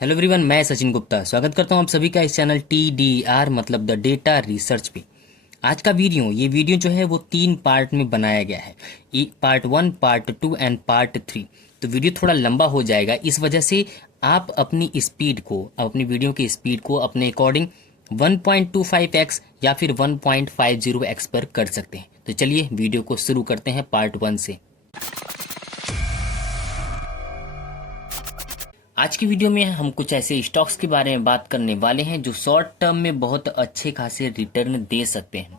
Hello everyone, मैं सचिन गुप्ता स्वागत करता हूं आप सभी का इस चैनल TDR मतलब द डेटा रिसर्च पे। आज का वीडियो जो है वो 3 पार्ट में बनाया गया है। Part 1, part 2 and part 3। तो वीडियो थोड़ा लंबा हो जाएगा, इस वजह से आप अपनी स्पीड को, अपनी वीडियो की स्पीड को अपने अकॉर्डिंग 1.25x या फिर 1.50x पर कर सकते हैं। तो चलिए वीडियो को शुरू करते हैं पार्ट 1 से। आज की वीडियो में हम कुछ ऐसे स्टॉक्स के बारे में बात करने वाले हैं जो शॉर्ट टर्म में बहुत अच्छे खासे रिटर्न दे सकते हैं।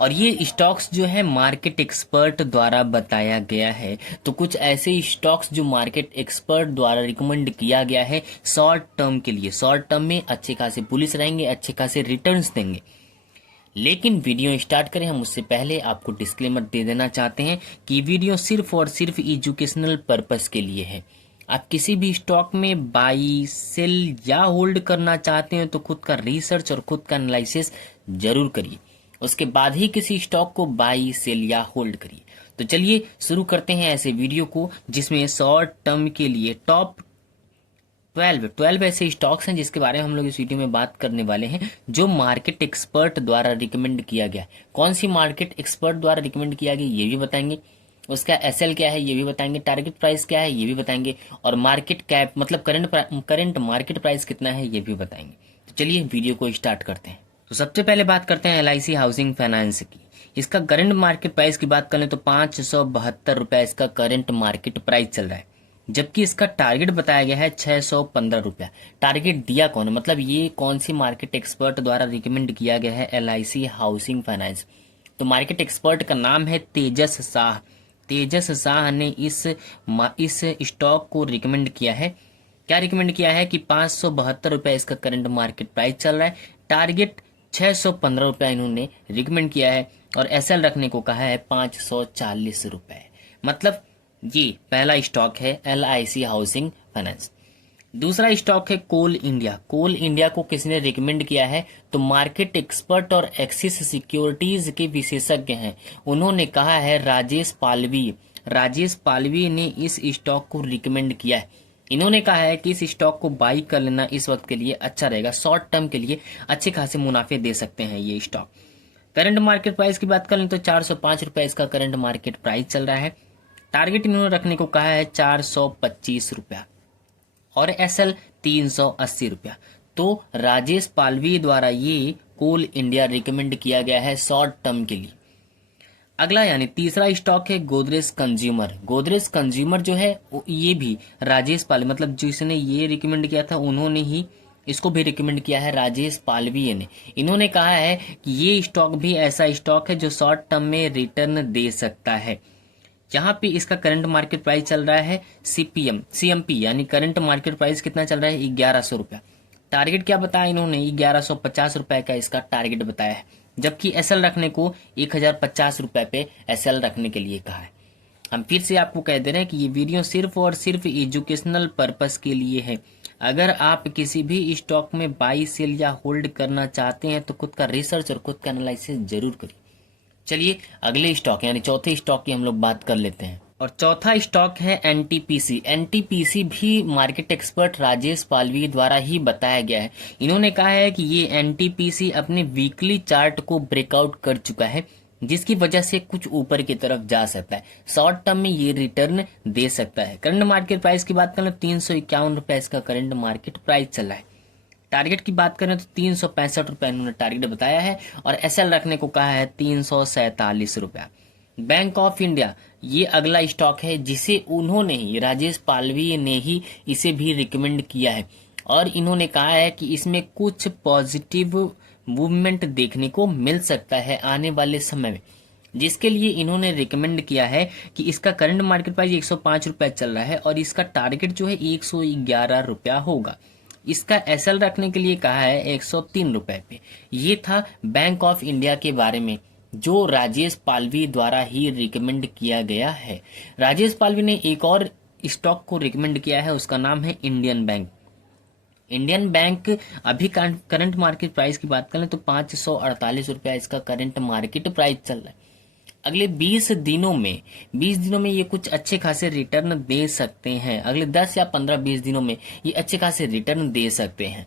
और ये स्टॉक्स जो है मार्केट एक्सपर्ट द्वारा बताया गया है। तो कुछ ऐसे स्टॉक्स जो मार्केट एक्सपर्ट द्वारा रिकमेंड किया गया है शॉर्ट टर्म के लिए, शॉर्ट टर्म में अच्छे खासे बुलिश रहेंगे, अच्छे खासे रिटर्न्स देंगे। लेकिन वीडियो स्टार्ट करें हम उससे पहले आपको डिस्क्लेमर दे देना चाहते हैं कि वीडियो सिर्फ और सिर्फ एजुकेशनल पर्पस के लिए है। आप किसी भी स्टॉक में बाई, सेल या होल्ड करना चाहते हैं तो खुद का रिसर्च और खुद का एनालिसिस जरूर करिए, उसके बाद ही किसी स्टॉक को बाई, सेल या होल्ड करिए। तो चलिए शुरू करते हैं ऐसे वीडियो को जिसमें शॉर्ट टर्म के लिए टॉप 12 ऐसे स्टॉक्स हैं जिसके बारे में हम लोग इस वीडियो में बात करने वाले हैं, जो मार्केट एक्सपर्ट द्वारा रिकमेंड किया गया। कौन सी मार्केट एक्सपर्ट द्वारा रिकमेंड किया गया ये भी बताएंगे, उसका एसएल क्या है ये भी बताएंगे, टारगेट प्राइस क्या है ये भी बताएंगे, और मार्केट कैप मतलब करंट मार्केट प्राइस कितना है ये भी बताएंगे। तो चलिए वीडियो को स्टार्ट करते हैं। तो सबसे पहले बात करते हैं LIC हाउसिंग फाइनेंस की। इसका करंट मार्केट प्राइस की बात करें तो 572 रुपए इसका करंट मार्केट प्राइस चल रहा है, जबकि इसका टारगेट बताया गया है 615 रुपया। टारगेट दिया कौन, मतलब ये कौन सी मार्केट एक्सपर्ट द्वारा रिकमेंड किया गया है LIC हाउसिंग फाइनेंस। तो मार्केट एक्सपर्ट का नाम है तेजस शाह। तेजस शाह ने इस स्टॉक को रिकमेंड किया है। क्या रिकमेंड किया है कि 572 रुपए इसका करंट मार्केट प्राइस चल रहा है, टारगेट 615 रुपया इन्होंने रिकमेंड किया है, और एसएल रखने को कहा है 540 रुपए। मतलब ये पहला स्टॉक है LIC हाउसिंग फाइनेंस। दूसरा स्टॉक है कोल इंडिया। कोल इंडिया को किसने रिकमेंड किया है, तो मार्केट एक्सपर्ट और एक्सिस सिक्योरिटीज के विशेषज्ञ हैं, उन्होंने कहा है राजेश पालवी। राजेश पालवी ने इस स्टॉक को रिकमेंड किया है। इन्होंने कहा है कि इस स्टॉक को बाई कर लेना इस वक्त के लिए अच्छा रहेगा, शॉर्ट टर्म के लिए अच्छे खासे मुनाफे दे सकते हैं ये स्टॉक। करंट मार्केट प्राइस की बात करें तो 405 रुपए इसका करंट मार्केट प्राइस चल रहा है, टारगेट इन्होंने रखने को कहा है 425 रुपया, और एसएल 380 रुपया। तो राजेश पालवी द्वारा ये कोल इंडिया रिकमेंड किया गया है शॉर्ट टर्म के लिए। अगला यानी तीसरा स्टॉक है गोदरेज कंज्यूमर। गोदरेज कंज्यूमर जो है ये भी राजेश पालवी, मतलब जिसने ये रिकमेंड किया था उन्होंने ही इसको भी रिकमेंड किया है, राजेश पालवी ने। इन्होंने कहा है कि ये स्टॉक भी ऐसा स्टॉक है जो शॉर्ट टर्म में रिटर्न दे सकता है। यहाँ पे इसका करंट मार्केट प्राइस चल रहा है CMP यानी करंट मार्केट प्राइस कितना चल रहा है 1100 रुपया। टारगेट क्या बताया इन्होंने, 1150 रुपए का इसका टारगेट बताया है, जबकि एसएल रखने को 1050 रुपए पे एसएल रखने के लिए कहा है। हम फिर से आपको कह दे रहे हैं कि ये वीडियो सिर्फ और सिर्फ एजुकेशनल पर्पस के लिए है। अगर आप किसी भी स्टॉक में बाई, सेल या होल्ड करना चाहते हैं तो खुद का रिसर्च और खुद का एनालिसिस जरूर करिए। चलिए अगले स्टॉक यानी चौथे स्टॉक की हम लोग बात कर लेते हैं, और चौथा स्टॉक है NTPC। NTPC भी मार्केट एक्सपर्ट राजेश पालवी द्वारा ही बताया गया है। इन्होंने कहा है कि ये NTPC अपने वीकली चार्ट को ब्रेकआउट कर चुका है, जिसकी वजह से कुछ ऊपर की तरफ जा सकता है, शॉर्ट टर्म में ये रिटर्न दे सकता है। करंट मार्केट प्राइस की बात करें 351 रुपए इसका करंट मार्केट प्राइस चल रहा है। टारगेट की बात करें तो 365 रुपए इन्होंने टारगेट बताया है, और एसएल रखने को कहा है 347 रुपया। बैंक ऑफ इंडिया ये अगला स्टॉक है जिसे उन्होंने ही, राजेश पालवी ने ही इसे भी रिकमेंड किया है, और इन्होंने कहा है कि इसमें कुछ पॉजिटिव मूवमेंट देखने को मिल सकता है आने वाले समय में, जिसके लिए इन्होंने रिकमेंड किया है कि इसका करंट मार्केट प्राइस 105 रुपया चल रहा है, और इसका टारगेट जो है 111 रुपया होगा। इसका एसएल रखने के लिए कहा है 103 रुपए पे। ये था बैंक ऑफ इंडिया के बारे में जो राजेश पालवी द्वारा ही रिकमेंड किया गया है। राजेश पालवी ने एक और स्टॉक को रिकमेंड किया है, उसका नाम है इंडियन बैंक। इंडियन बैंक अभी करंट मार्केट प्राइस की बात करें तो 548 रुपया इसका करंट मार्केट प्राइस चल रहा है, अगले 20 दिनों में ये कुछ अच्छे खासे रिटर्न दे सकते हैं। अगले 10 या 15-20 दिनों में ये अच्छे खासे रिटर्न दे सकते हैं।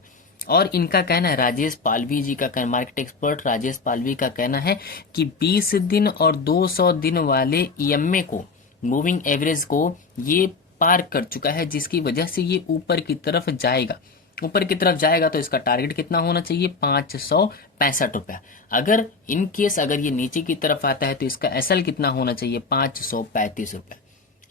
और इनका कहना है, राजेश पालवी जी का कहना, मार्केट एक्सपर्ट राजेश पालवी का कहना है कि 20 दिन और 200 दिन वाले ईएमए को, मूविंग एवरेज को ये पार कर चुका है, जिसकी वजह से ये ऊपर की तरफ जाएगा। ऊपर की तरफ जाएगा तो इसका टारगेट कितना होना चाहिए? 565 रुपया। अगर इन केस अगर ये नीचे की तरफ आता है तो इसका एसएल कितना होना चाहिए? 535 रुपया।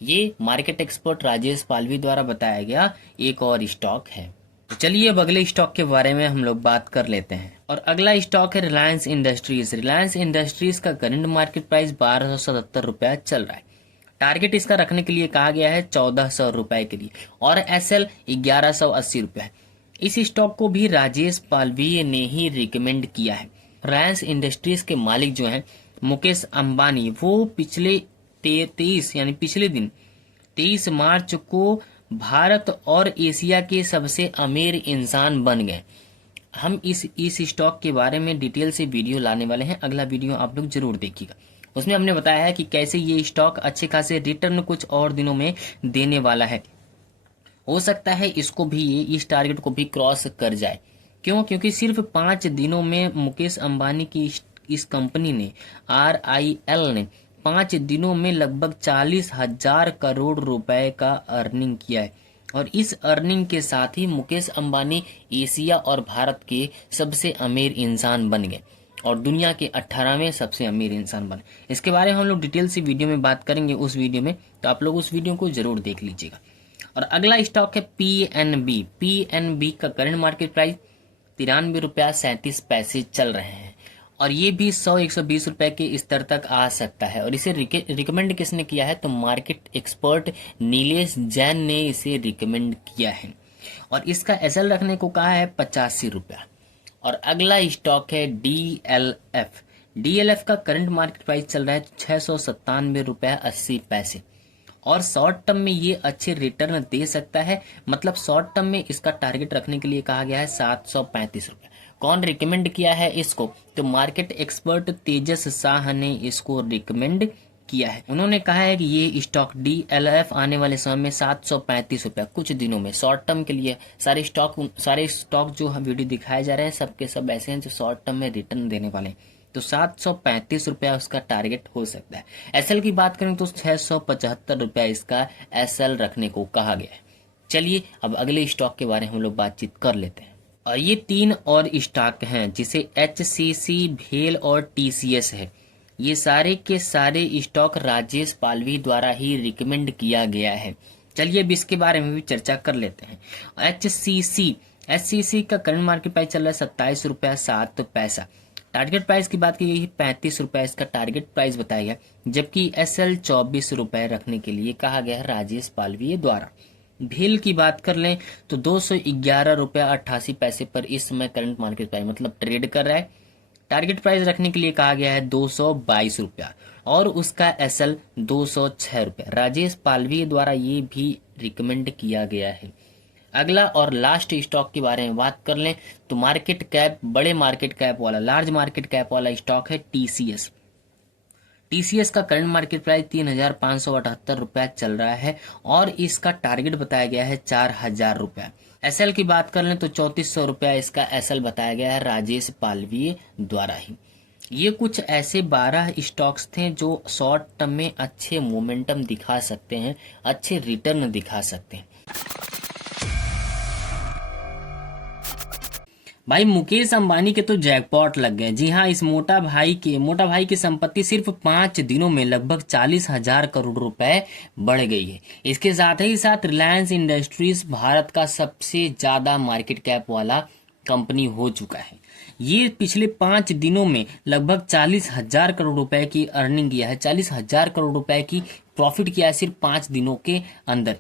ये मार्केट एक्सपर्ट राजेश पालवी द्वारा बताया गया एक और स्टॉक है। तो चलिए अब अगले स्टॉक के बारे में हम लोग बात कर लेते हैं। और अगला स्टॉक है रिलायंस इंडस्ट्रीज। रिलायंस इंडस्ट्रीज का करंट मार्केट प्राइस 1277 रुपया चल रहा है। टारगेट इसका रखने के लिए कहा गया है 1400 रुपए के लिए, और एसएल 1180 रुपया है। इस स्टॉक को भी राजेश पालवी ने ही रिकमेंड किया है। रिलायंस इंडस्ट्रीज के मालिक जो हैं मुकेश अंबानी, वो पिछले 23 मार्च को भारत और एशिया के सबसे अमीर इंसान बन गए। हम इस स्टॉक के बारे में डिटेल से वीडियो लाने वाले हैं। अगला वीडियो आप लोग जरूर देखिएगा। उसमें हमने बताया है कि कैसे ये स्टॉक अच्छे खासे रिटर्न कुछ और दिनों में देने वाला है। हो सकता है इसको भी, इस टारगेट को भी क्रॉस कर जाए। क्यों? क्योंकि सिर्फ 5 दिनों में मुकेश अंबानी की इस कंपनी ने, RIL ने 5 दिनों में लगभग 40,000 करोड़ रुपए का अर्निंग किया है। और इस अर्निंग के साथ ही मुकेश अंबानी एशिया और भारत के सबसे अमीर इंसान बन गए और दुनिया के 18वें सबसे अमीर इंसान बने। इसके बारे में हम लोग डिटेल से वीडियो में बात करेंगे उस वीडियो में, तो आप लोग उस वीडियो को जरूर देख लीजिएगा। और अगला स्टॉक है PNB। PNB का करंट मार्केट प्राइस 93 रुपया 37 पैसे चल रहे हैं, और ये भी 100-120 रुपए के स्तर तक आ सकता है। और इसे रिकमेंड किसने किया है? तो मार्केट एक्सपर्ट नीलेश जैन ने इसे रिकमेंड किया है, और इसका एसएल रखने को कहा है 85 रुपया। और अगला स्टॉक है DLF। DLF का करंट मार्केट प्राइस चल रहा है 697 रुपया 80 पैसे, और शॉर्ट टर्म में ये अच्छे रिटर्न दे सकता है। मतलब शॉर्ट टर्म में इसका टारगेट रखने के लिए कहा गया है 735 रुपया। कौन रिकमेंड किया है इसको? तो मार्केट एक्सपर्ट तेजस शाह ने इसको रिकमेंड किया है। उन्होंने कहा है कि ये स्टॉक DLF आने वाले समय में 735 रुपया कुछ दिनों में शॉर्ट टर्म के लिए, सारे स्टॉक जो हम वीडियो दिखाए जा रहे हैं सबके सब ऐसे हैं जो शॉर्ट टर्म में रिटर्न देने वाले हैं। तो 735 रुपया उसका टारगेट हो सकता है। एसएल की बात करें तो 675 रुपया इसका एसएल रखने को कहा गया है। चलिए अब अगले स्टॉक के बारे में हम लोग बातचीत कर लेते हैं। और ये 3 और स्टॉक हैं जिसे HCC, भेल और TCS है। ये सारे के सारे स्टॉक राजेश पालवी द्वारा ही रिकमेंड किया गया है। चलिए अब इसके बारे में भी चर्चा कर लेते हैं। HCC का करंट मार्केट प्राइस चल रहा है 27 रुपया 7 पैसा। टारगेट प्राइस की बात की गई है 35 रुपया इसका टारगेट प्राइस बताया गया, जबकि एसएल 24 रुपए रखने के लिए कहा गया है राजेश पालवी द्वारा। भेल की बात कर लें तो 211 रुपया 88 पैसे पर इस समय करंट मार्केट प्राइस मतलब ट्रेड कर रहा है। टारगेट प्राइस रखने के लिए कहा गया है 222 रुपया, और उसका एसएल 206 रुपया। राजेश पालवी द्वारा ये भी रिकमेंड किया गया है। अगला और लास्ट स्टॉक के बारे में बात कर लें तो मार्केट कैप, बड़े मार्केट कैप वाला, लार्ज मार्केट कैप वाला स्टॉक है TCS। TCS का करंट मार्केट प्राइस 3,578 रुपया चल रहा है, और इसका टारगेट बताया गया है 4,000 रुपया। एसएल की बात कर लें तो 3400 रुपया इसका एसएल बताया गया है राजेश पालवी द्वारा ही। ये कुछ ऐसे 12 स्टॉक्स थे जो शॉर्ट टर्म में अच्छे मोमेंटम दिखा सकते हैं, अच्छे रिटर्न दिखा सकते हैं। भाई मुकेश अंबानी के तो जैकपॉट लग गए। जी हाँ, इस मोटा भाई की संपत्ति सिर्फ 5 दिनों में लगभग 40,000 करोड़ रुपए बढ़ गई है। इसके साथ ही साथ रिलायंस इंडस्ट्रीज भारत का सबसे ज्यादा मार्केट कैप वाला कंपनी हो चुका है। ये पिछले 5 दिनों में लगभग 40,000 करोड़ रुपए की अर्निंग किया है, 40,000 करोड़ रुपए की प्रॉफिट किया है सिर्फ 5 दिनों के अंदर।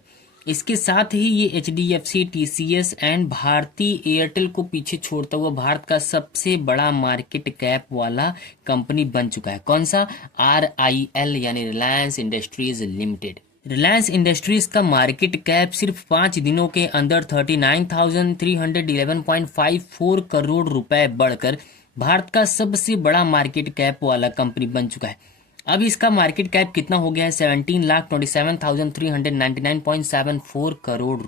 इसके साथ ही ये HDFC, TCS and Bharti Airtel को पीछे छोड़ता हुआ भारत का सबसे बड़ा मार्केट कैप वाला कंपनी बन चुका है। कौन सा? RIL यानी Reliance industries limited. Reliance industries का मार्केट कैप सिर्फ 5 दिनों के अंदर 39,311.54 करोड़ रुपए बढ़कर भारत का सबसे बड़ा मार्केट कैप वाला कंपनी बन चुका है। अब इसका मार्केट कैप कितना हो गया है? 17,27,399.74 करोड़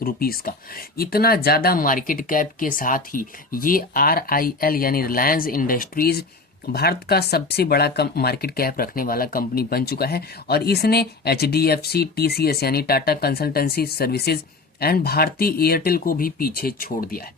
रुपीस का। इतना ज्यादा मार्केट कैप के साथ ही ये RIL यानी रिलायंस इंडस्ट्रीज भारत का सबसे बड़ा मार्केट कैप रखने वाला कंपनी बन चुका है। और इसने HDFC, TCS यानी Tata Consultancy Services and Bharti Airtel को भी पीछे छोड़ दिया है।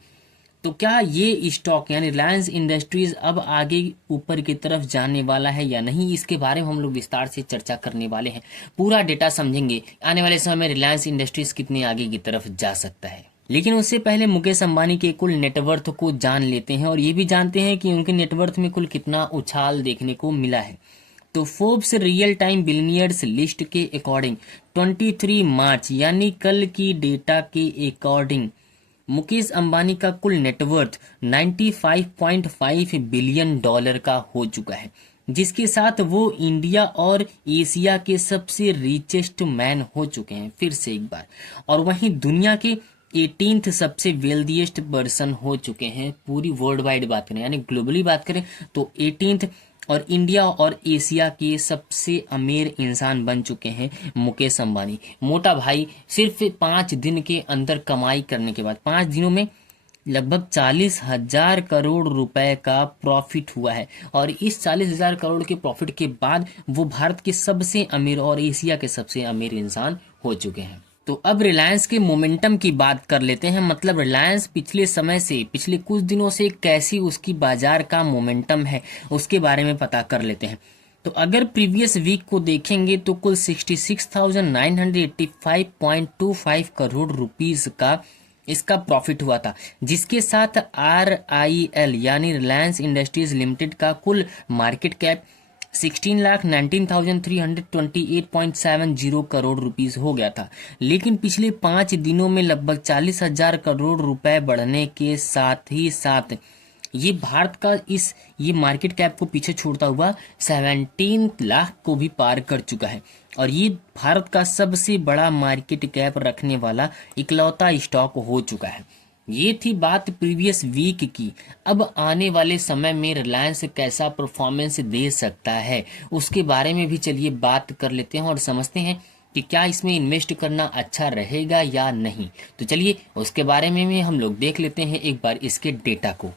तो क्या ये स्टॉक यानी रिलायंस इंडस्ट्रीज अब आगे ऊपर की तरफ जाने वाला है या नहीं, इसके बारे में हम लोग विस्तार से चर्चा करने वाले हैं। पूरा डेटा समझेंगे आने वाले समय में रिलायंस इंडस्ट्रीज कितने आगे की तरफ जा सकता है। लेकिन उससे पहले मुकेश अंबानी के कुल नेटवर्थ को जान लेते हैं और ये भी जानते हैं कि उनके नेटवर्थ में कुल कितना उछाल देखने को मिला है। तो Forbes real time billionaires list के अकॉर्डिंग 23 मार्च यानी कल की डेटा के अकॉर्डिंग मुकेश अंबानी का कुल नेटवर्थ 95.5 बिलियन डॉलर का हो चुका है, जिसके साथ वो इंडिया और एशिया के सबसे रिचेस्ट मैन हो चुके हैं फिर से एक बार। और वहीं दुनिया के 18th सबसे वेल्दीएस्ट पर्सन हो चुके हैं। पूरी वर्ल्ड वाइड बात करें यानी ग्लोबली बात करें तो 18th, और इंडिया और एशिया के सबसे अमीर इंसान बन चुके हैं मुकेश अंबानी। मोटा भाई सिर्फ 5 दिन के अंदर कमाई करने के बाद 5 दिनों में लगभग 40,000 करोड़ रुपए का प्रॉफिट हुआ है। और इस 40,000 करोड़ के प्रॉफिट के बाद वो भारत के सबसे अमीर और एशिया के सबसे अमीर इंसान हो चुके हैं। तो अब रिलायंस के मोमेंटम की बात कर लेते हैं, मतलब रिलायंस पिछले समय से, पिछले कुछ दिनों से कैसी उसकी बाजार का मोमेंटम है उसके बारे में पता कर लेते हैं। तो अगर प्रीवियस वीक को देखेंगे तो कुल 66,985.25 करोड़ रुपीस का इसका प्रॉफिट हुआ था, जिसके साथ RIL यानी रिलायंस इंडस्ट्रीज लिमिटेड का कुल मार्केट कैप 16,19,328.70 करोड़ रुपीस हो गया था। लेकिन पिछले 5 दिनों में लगभग 40,000 करोड़ रुपए बढ़ने के साथ ही साथ ये भारत का ये मार्केट कैप को पीछे छोड़ता हुआ 17 लाख को भी पार कर चुका है। और ये भारत का सबसे बड़ा मार्केट कैप रखने वाला इकलौता स्टॉक हो चुका है। ये थी बात प्रीवियस वीक की। अब आने वाले समय में रिलायंस कैसा परफॉर्मेंस दे सकता है उसके बारे में भी चलिए बात कर लेते हैं और समझते हैं कि क्या इसमें इन्वेस्ट करना अच्छा रहेगा या नहीं। तो चलिए उसके बारे में भी हम लोग देख लेते हैं एक बार इसके डेटा को।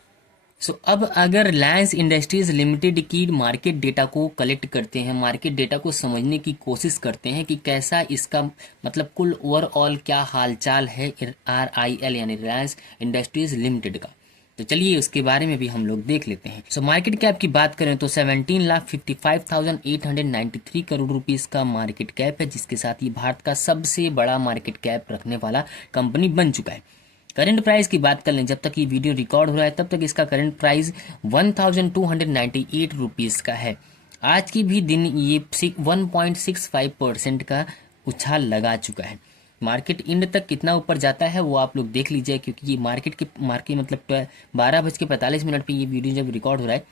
अब अगर रिलायंस इंडस्ट्रीज लिमिटेड की मार्केट डेटा को कलेक्ट करते हैं, मार्केट डेटा को समझने की कोशिश करते हैं कि कैसा इसका मतलब कुल ओवरऑल क्या हालचाल है RIL यानी रिलायंस इंडस्ट्रीज लिमिटेड का, तो चलिए उसके बारे में भी हम लोग देख लेते हैं। मार्केट कैप की बात करें तो 17,55,893 करोड़ रुपीस का मार्केट कैप है, जिसके साथ ही भारत का सबसे बड़ा मार्केट कैप रखने वाला कंपनी बन चुका है। करंट प्राइस की बात कर लें, जब तक ये वीडियो रिकॉर्ड हो रहा है तब तक इसका करंट प्राइस 1,298 रुपीस का है। आज की भी दिन ये 1.65% का उछाल लगा चुका है। मार्केट इंड तक कितना ऊपर जाता है वो आप लोग देख लीजिए, क्योंकि ये मार्केट मतलब 12:45 पे ये वीडियो जब रिकॉर्ड हो रहा है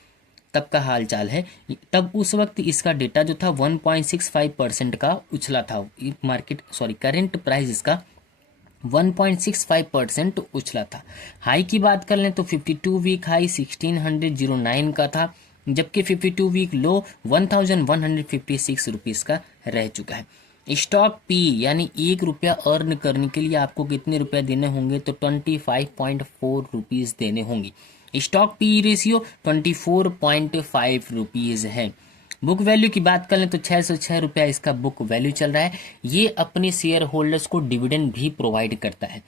तब का हाल चाल है। तब उस वक्त इसका डेटा जो था 1.65% का उछला था। करंट प्राइस इसका 1.65% उछला था। हाई की बात कर लें तो 52 वीक हाई 1609 का था, जबकि 52 वीक लो 1156 रुपीस का रह चुका है। स्टॉक पी यानी 1 रुपया अर्न करने के लिए आपको कितने रुपए देने होंगे, तो 25.4 रुपीज देने होंगे। स्टॉक पी रेशियो 24.5 रुपीज है। बुक वैल्यू की बात कर लें तो 606 रुपया इसका बुक वैल्यू चल रहा है। ये अपने शेयर होल्डर्स को डिविडेंड भी प्रोवाइड करता है।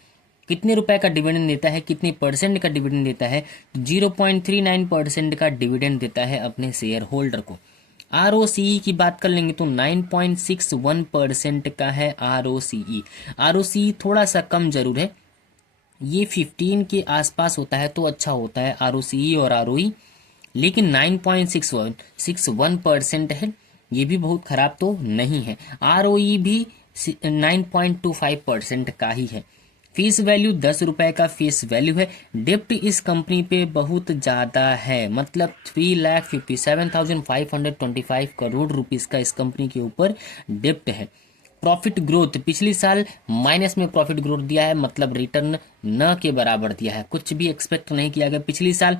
कितने रुपए का डिविडेंड देता है, कितने परसेंट का डिविडेंड देता है, 0.39% का डिविडेंड देता है अपने शेयर होल्डर को। ROCE की बात कर लेंगे तो 9.61% का है ROCE। ROCE थोड़ा सा कम जरूर है, ये 15 के आसपास होता है तो अच्छा होता है ROCE और ROE, लेकिन 9.61% है, ये भी बहुत खराब तो नहीं है। ROE भी 9.25% का ही है। फेस वैल्यू 10 रुपए का फेस वैल्यू है। डेप्ट इस कंपनी पे बहुत ज्यादा है, मतलब 3,57,525 करोड़ रुपीस का इस कंपनी के ऊपर डेप्ट है। प्रॉफिट ग्रोथ पिछले साल माइनस में प्रॉफिट ग्रोथ दिया है, मतलब रिटर्न न के बराबर दिया है, कुछ भी एक्सपेक्ट नहीं किया गया। पिछले साल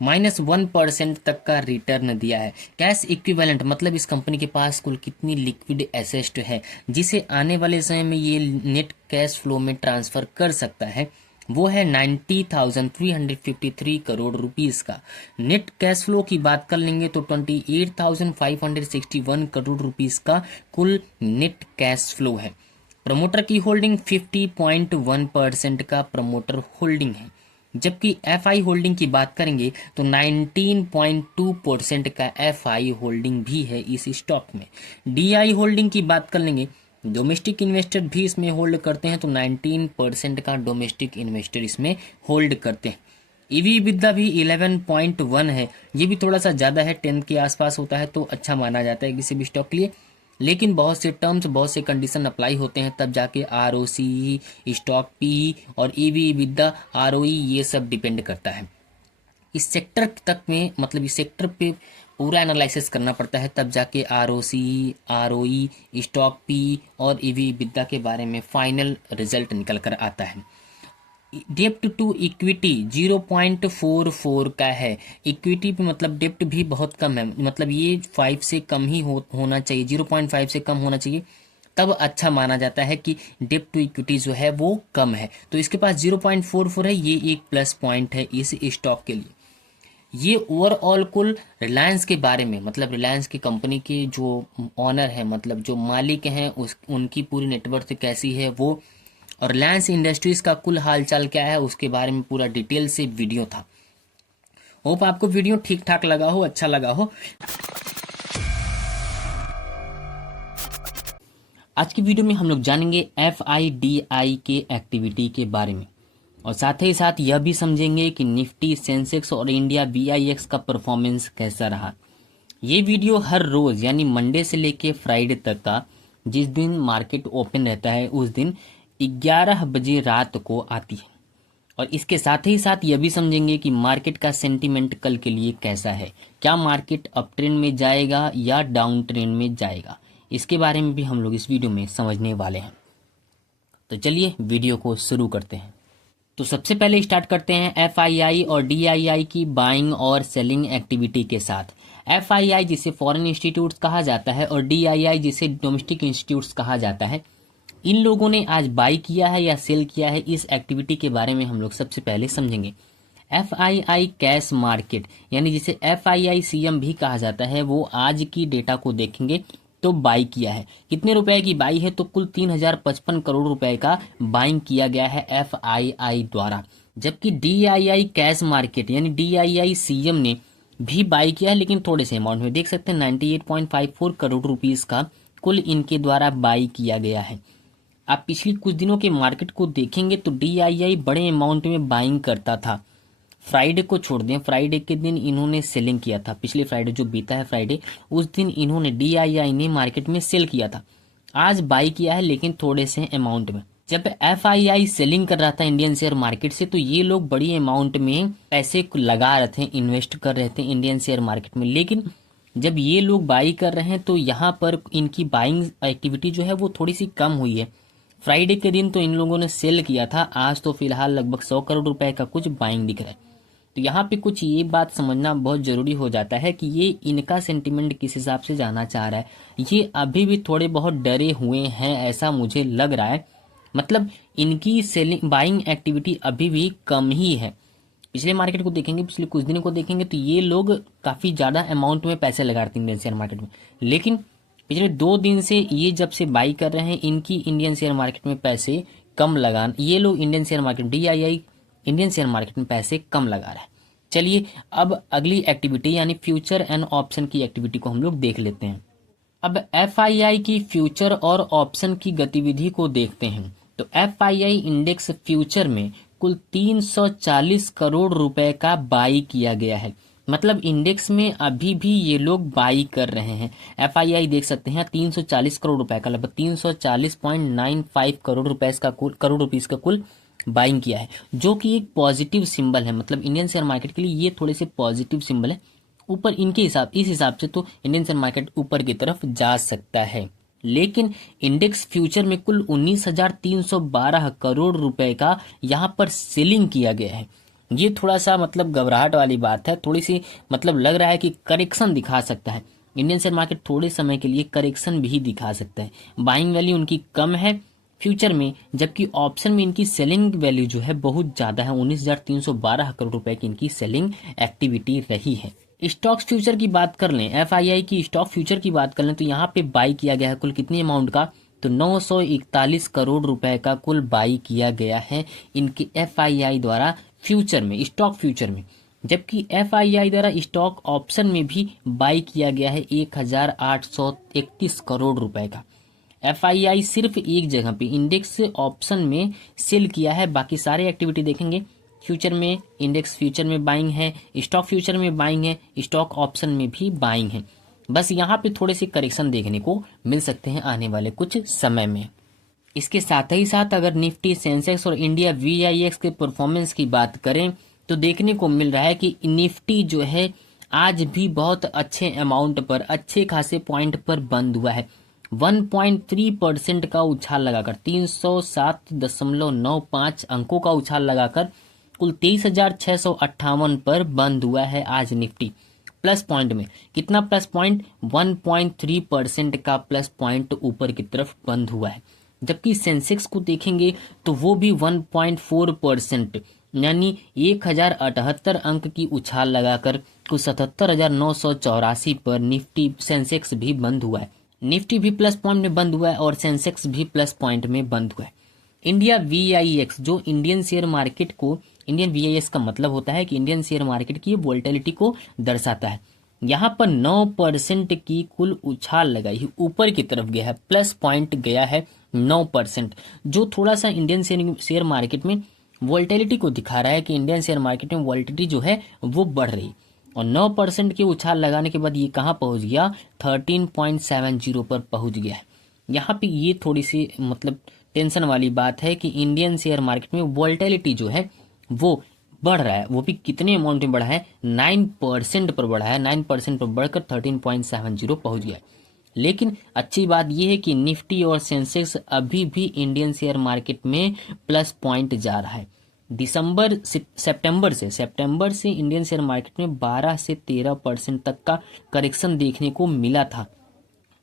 -1% तक का रिटर्न दिया है। कैश इक्विवेलेंट मतलब इस कंपनी के पास कुल कितनी लिक्विड एसेट है जिसे आने वाले समय में ये नेट कैश फ्लो में ट्रांसफर कर सकता है, वो है 90,353 करोड़ रुपीस का। नेट कैश फ्लो की बात कर लेंगे तो 28,561 करोड़ रुपीस का कुल नेट कैश फ्लो है। प्रमोटर की होल्डिंग 50.1% का प्रमोटर होल्डिंग है, जबकि एफआई होल्डिंग की बात करेंगे तो 19.2% का एफआई होल्डिंग भी है इस स्टॉक में। डीआई होल्डिंग की बात कर लेंगे, डोमेस्टिक इन्वेस्टर भी इसमें होल्ड करते हैं तो 19% का डोमेस्टिक इन्वेस्टर इसमें होल्ड करते हैं। ईवी बिद्दा भी 11.1 है, ये भी थोड़ा सा ज़्यादा है, 10 के आसपास होता है तो अच्छा माना जाता है किसी भी स्टॉक के लिए। लेकिन बहुत से टर्म्स, बहुत से कंडीशन अप्लाई होते हैं तब जाके आरओसी, स्टॉक पी और ईवी बिद्दा, आरओई ये सब डिपेंड करता है। इस सेक्टर तक में मतलब इस सेक्टर पे पूरा एनालिसिस करना पड़ता है तब जाके आरओसी, आरओई, स्टॉक पी और ईवी बिद्दा के बारे में फाइनल रिजल्ट निकल कर आता है। डेप्ट टू इक्विटी 0.44 का है। इक्विटी पे मतलब डेप्ट भी बहुत कम है, मतलब ये 5 से कम ही होना चाहिए, 0.5 से कम होना चाहिए, तब अच्छा माना जाता है कि डेप्ट टू इक्विटी जो है वो कम है। तो इसके पास 0.44 है, ये एक प्लस पॉइंट है इस स्टॉक के लिए। ये ओवरऑल कुल रिलायंस के बारे में, मतलब रिलायंस की कंपनी के जो ऑनर है, मतलब जो मालिक हैं, उनकी पूरी नेटवर्थ कैसी है वो, और रिलायंस इंडस्ट्रीज का कुल हालचाल क्या है उसके बारे में पूरा डिटेल से वीडियो था। होप आपको वीडियो ठीक ठाक लगा हो, अच्छा लगा हो। आज की वीडियो में हम लोग जानेंगे FIDI के एक्टिविटी के बारे में, और साथ ही साथ यह भी समझेंगे कि निफ्टी, सेंसेक्स और इंडिया BIX का परफॉर्मेंस कैसा रहा। ये वीडियो हर रोज यानी मंडे से लेके फ्राइडे तक का, जिस दिन मार्केट ओपन रहता है उस दिन 11 बजे रात को आती है। और इसके साथ ही साथ यह भी समझेंगे कि मार्केट का सेंटीमेंट कल के लिए कैसा है, क्या मार्केट अप ट्रेंड में जाएगा या डाउन ट्रेंड में जाएगा, इसके बारे में भी हम लोग इस वीडियो में समझने वाले हैं। तो चलिए वीडियो को शुरू करते हैं। तो सबसे पहले स्टार्ट करते हैं FII और DII की बाइंग और सेलिंग एक्टिविटी के साथ। FII जिसे फॉरेन इंस्टीट्यूट्स कहा जाता है और DII जिसे डोमेस्टिक इंस्टीट्यूट्स कहा जाता है, इन लोगों ने आज बाई किया है या सेल किया है, इस एक्टिविटी के बारे में हम लोग सबसे पहले समझेंगे। FII कैश मार्केट यानी जिसे FII CM भी कहा जाता है, वो आज की डेटा को देखेंगे तो बाई किया है। कितने रुपए की बाई है तो कुल 3055 करोड़ रुपए का बाइंग किया गया है FII द्वारा। जबकि DII कैश मार्केट यानी DII CM ने भी बाई किया है, लेकिन थोड़े से अमाउंट में, देख सकते हैं 98.54 करोड़ रुपीस का कुल इनके द्वारा बाई किया गया है। आप पिछले कुछ दिनों के मार्केट को देखेंगे तो DII बड़े अमाउंट में बाइंग करता था। फ्राइडे को छोड़ दें, फ्राइडे के दिन इन्होंने सेलिंग किया था, पिछले फ्राइडे जो बीता है फ्राइडे, उस दिन इन्होंने DII ने मार्केट में सेल किया था। आज बाई किया है लेकिन थोड़े से अमाउंट में। जब FII सेलिंग कर रहा था इंडियन शेयर मार्केट से तो ये लोग बड़ी अमाउंट में पैसे लगा रहे थे, इन्वेस्ट कर रहे थे इंडियन शेयर मार्केट में। लेकिन जब ये लोग बाई कर रहे हैं तो यहाँ पर इनकी बाइंग एक्टिविटी जो है वो थोड़ी सी कम हुई है। फ्राइडे के दिन तो इन लोगों ने सेल किया था, आज तो फिलहाल लगभग 100 करोड़ रुपए का कुछ बाइंग दिख रहा है। तो यहाँ पे कुछ ये बात समझना बहुत जरूरी हो जाता है कि ये इनका सेंटिमेंट किस हिसाब से जाना चाह रहा है। ये अभी भी थोड़े बहुत डरे हुए हैं ऐसा मुझे लग रहा है, मतलब इनकी सेलिंग बाइंग एक्टिविटी अभी भी कम ही है। पिछले मार्केट को देखेंगे, पिछले कुछ दिनों को देखेंगे तो ये लोग काफी ज्यादा अमाउंट में पैसे लगा रहे थे इंडियन शेयर मार्केट में, लेकिन पिछले 2 दिन से ये जब से बाई कर रहे हैं इनकी इंडियन शेयर मार्केट में पैसे कम लगा, ये लोग Indian share market DII Indian share market में पैसे कम लगा रहा है। चलिए अब अगली एक्टिविटी यानी फ्यूचर एंड ऑप्शन की एक्टिविटी को हम लोग देख लेते हैं। अब FII की फ्यूचर और ऑप्शन की गतिविधि को देखते हैं। तो FII इंडेक्स फ्यूचर में कुल 340 करोड़ रुपए का बाई किया गया है, मतलब इंडेक्स में अभी भी ये लोग बाई कर रहे हैं। FII देख सकते हैं 340 करोड़ रुपए का, लगभग 340.95 करोड़ रुपए का कुल बाइंग किया है, जो कि एक पॉजिटिव सिंबल है। मतलब इंडियन शेयर मार्केट के लिए ये थोड़े से पॉजिटिव सिंबल है। ऊपर इनके हिसाब इस हिसाब से तो इंडियन शेयर मार्केट ऊपर की तरफ जा सकता है। लेकिन इंडेक्स फ्यूचर में कुल 19,312 करोड़ रुपए का यहाँ पर सेलिंग किया गया है, ये थोड़ा सा मतलब घबराहट वाली बात है, थोड़ी सी मतलब लग रहा है कि करेक्शन दिखा सकता है। इंडियन शेयर मार्केट थोड़े समय के लिए करेक्शन भी दिखा सकता है। बाइंग वैल्यू उनकी कम है फ्यूचर में, जबकि ऑप्शन में इनकी सेलिंग वैल्यू जो है बहुत ज्यादा है। 19,312 करोड़ रुपए की इनकी सेलिंग एक्टिविटी रही है। स्टॉक्स फ्यूचर की बात कर लें, एफआईआई की स्टॉक फ्यूचर की बात कर लें, तो यहाँ पे बाई किया गया है कुल कितनी अमाउंट का, तो 941 करोड़ रुपए का कुल बाई किया गया है इनके एफआईआई द्वारा फ्यूचर में, स्टॉक फ्यूचर में। जबकि एफआईआई द्वारा स्टॉक ऑप्शन में भी बाई किया गया है 1,831 करोड़ रुपए का। एफआईआई सिर्फ एक जगह पे इंडेक्स ऑप्शन में सेल किया है, बाकी सारे एक्टिविटी देखेंगे फ्यूचर में, इंडेक्स फ्यूचर में बाइंग है, स्टॉक फ्यूचर में बाइंग है, स्टॉक ऑप्शन में भी बाइंग है। बस यहाँ पे थोड़े से करेक्शन देखने को मिल सकते हैं आने वाले कुछ समय में। इसके साथ ही साथ अगर निफ्टी, सेंसेक्स और इंडिया वीआईएक्स के परफॉर्मेंस की बात करें तो देखने को मिल रहा है कि निफ्टी जो है आज भी बहुत अच्छे अमाउंट पर, अच्छे खासे पॉइंट पर बंद हुआ है। 1.3% का उछाल लगाकर 307.95 अंकों का उछाल लगाकर कुल 23,658 पर बंद हुआ है आज निफ्टी। प्लस पॉइंट में कितना प्लस पॉइंट, 1.3% का प्लस पॉइंट ऊपर की तरफ बंद हुआ है। जबकि सेंसेक्स को देखेंगे तो वो भी 1.4% यानी 1,078 अंक की उछाल लगाकर कुल 77,984 पर निफ्टी सेंसेक्स भी बंद हुआ है। निफ्टी भी प्लस पॉइंट में बंद हुआ है और सेंसेक्स भी प्लस पॉइंट में बंद हुआ है। इंडिया वीआईएक्स जो इंडियन शेयर मार्केट को, इंडियन वीआईएक्स का मतलब होता है कि इंडियन शेयर मार्केट की वोलेटिलिटी को दर्शाता है। यहाँ पर 9% की कुल उछाल लगाई, ऊपर की तरफ गया है, प्लस पॉइंट गया है 9%, जो थोड़ा सा इंडियन शेयर मार्केट में वोलेटिलिटी को दिखा रहा है कि इंडियन शेयर मार्केट में वोलेटिलिटी जो है वो बढ़ रही। और 9% की उछाल लगाने के बाद ये कहाँ पहुंच गया, 13.70 पर पहुंच गया है। यहाँ पे ये थोड़ी सी मतलब टेंशन वाली बात है कि इंडियन शेयर मार्केट में वोलेटिलिटी जो है वो बढ़ रहा है, वो भी कितने अमाउंट में बढ़ा है, 9% पर बढ़ा है, 9% पर बढ़कर 13.70 पहुंच गया है। लेकिन अच्छी बात यह है कि निफ्टी और सेंसेक्स अभी भी इंडियन शेयर मार्केट में प्लस पॉइंट जा रहा है। सितंबर से इंडियन शेयर मार्केट में 12 से 13% तक का करेक्शन देखने को मिला था,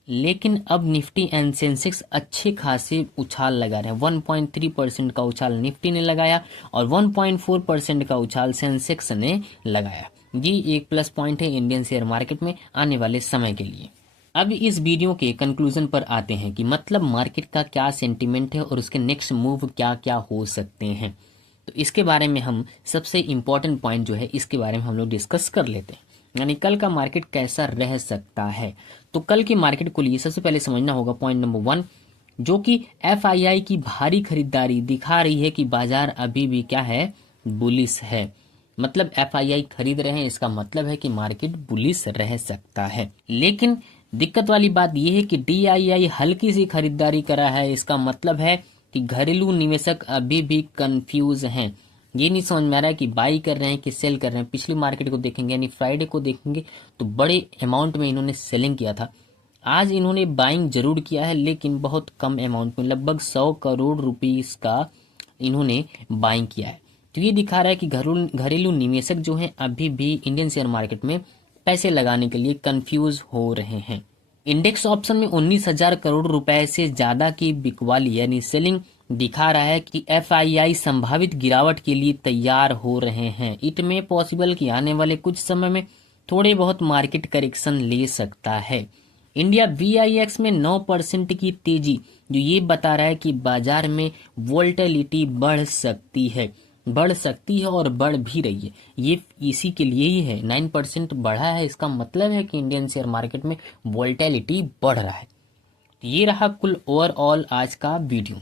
लेकिन अब निफ्टी एंड सेंसेक्स अच्छे खासे उछाल लगा रहे हैं। 1.3% का उछाल निफ्टी ने लगाया और 1.4% का उछाल सेंसेक्स ने लगाया। ये एक प्लस पॉइंट है इंडियन शेयर मार्केट में आने वाले समय के लिए। अब इस वीडियो के कंक्लूजन पर आते हैं कि मतलब मार्केट का क्या सेंटीमेंट है और उसके नेक्स्ट मूव क्या क्या हो सकते हैं। तो इसके बारे में हम सबसे इम्पोर्टेंट पॉइंट जो है इसके बारे में हम लोग डिस्कस कर लेते हैं, यानी कल का मार्केट कैसा रह सकता है। तो कल की मार्केट को लिए सबसे पहले समझना होगा पॉइंट नंबर 1, जो कि एफआईआई की भारी खरीदारी दिखा रही है कि बाजार अभी भी क्या है, बुलिश है। मतलब एफआईआई खरीद रहे हैं, इसका मतलब है कि मार्केट बुलिश रह सकता है। लेकिन दिक्कत वाली बात यह है कि डीआईआई हल्की सी खरीदारी करा है, इसका मतलब है कि घरेलू निवेशक अभी भी कंफ्यूज हैं। ये नहीं समझ में आ रहा है कि बाई कर रहे हैं कि सेल कर रहे हैं। पिछली मार्केट को देखेंगे यानी फ्राइडे को देखेंगे तो बड़े अमाउंट में इन्होंने सेलिंग किया था। आज इन्होंने बाइंग जरूर किया है लेकिन बहुत कम अमाउंट में, लगभग 100 करोड़ रुपीस का इन्होंने बाइंग किया है। तो ये दिखा रहा है कि घरेलू निवेशक जो हैं अभी भी इंडियन शेयर मार्केट में पैसे लगाने के लिए कंफ्यूज हो रहे हैं। इंडेक्स ऑप्शन में 19,000 करोड़ रुपए से ज्यादा की बिकवाली यानी सेलिंग दिखा रहा है कि एफआईआई संभावित गिरावट के लिए तैयार हो रहे हैं। इट में पॉसिबल कि आने वाले कुछ समय में थोड़े बहुत मार्केट करेक्शन ले सकता है। इंडिया वीआईएक्स में 9% की तेजी जो ये बता रहा है कि बाजार में वोलेटिलिटी बढ़ सकती है और बढ़ भी रही है। ये इसी के लिए ही है, 9% बढ़ा है, इसका मतलब है कि इंडियन शेयर मार्केट में वोलेटिलिटी बढ़ रहा है। ये रहा कुल ओवरऑल आज का वीडियो।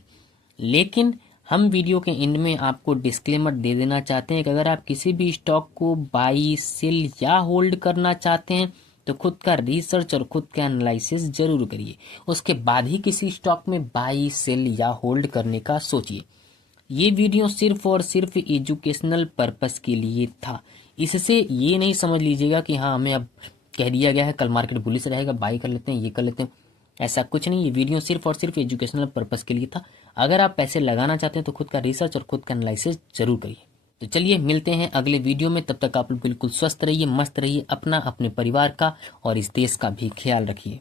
लेकिन हम वीडियो के एंड में आपको डिस्क्लेमर दे देना चाहते हैं कि अगर आप किसी भी स्टॉक को बाई, सेल या होल्ड करना चाहते हैं तो खुद का रिसर्च और खुद का एनालिसिस जरूर करिए, उसके बाद ही किसी स्टॉक में बाई, सेल या होल्ड करने का सोचिए। ये वीडियो सिर्फ और सिर्फ एजुकेशनल पर्पस के लिए था। इससे ये नहीं समझ लीजिएगा कि हाँ हमें अब कह दिया गया है कल मार्केट बुलिश रहेगा, बाई कर लेते हैं, ये कर लेते हैं, ऐसा कुछ नहीं। ये वीडियो सिर्फ और सिर्फ एजुकेशनल पर्पस के लिए था। अगर आप पैसे लगाना चाहते हैं तो खुद का रिसर्च और खुद का एनालिसिस जरूर करिए। तो चलिए मिलते हैं अगले वीडियो में, तब तक आप लोग बिल्कुल स्वस्थ रहिए, मस्त रहिए, अपना अपने परिवार का और इस देश का भी ख्याल रखिए।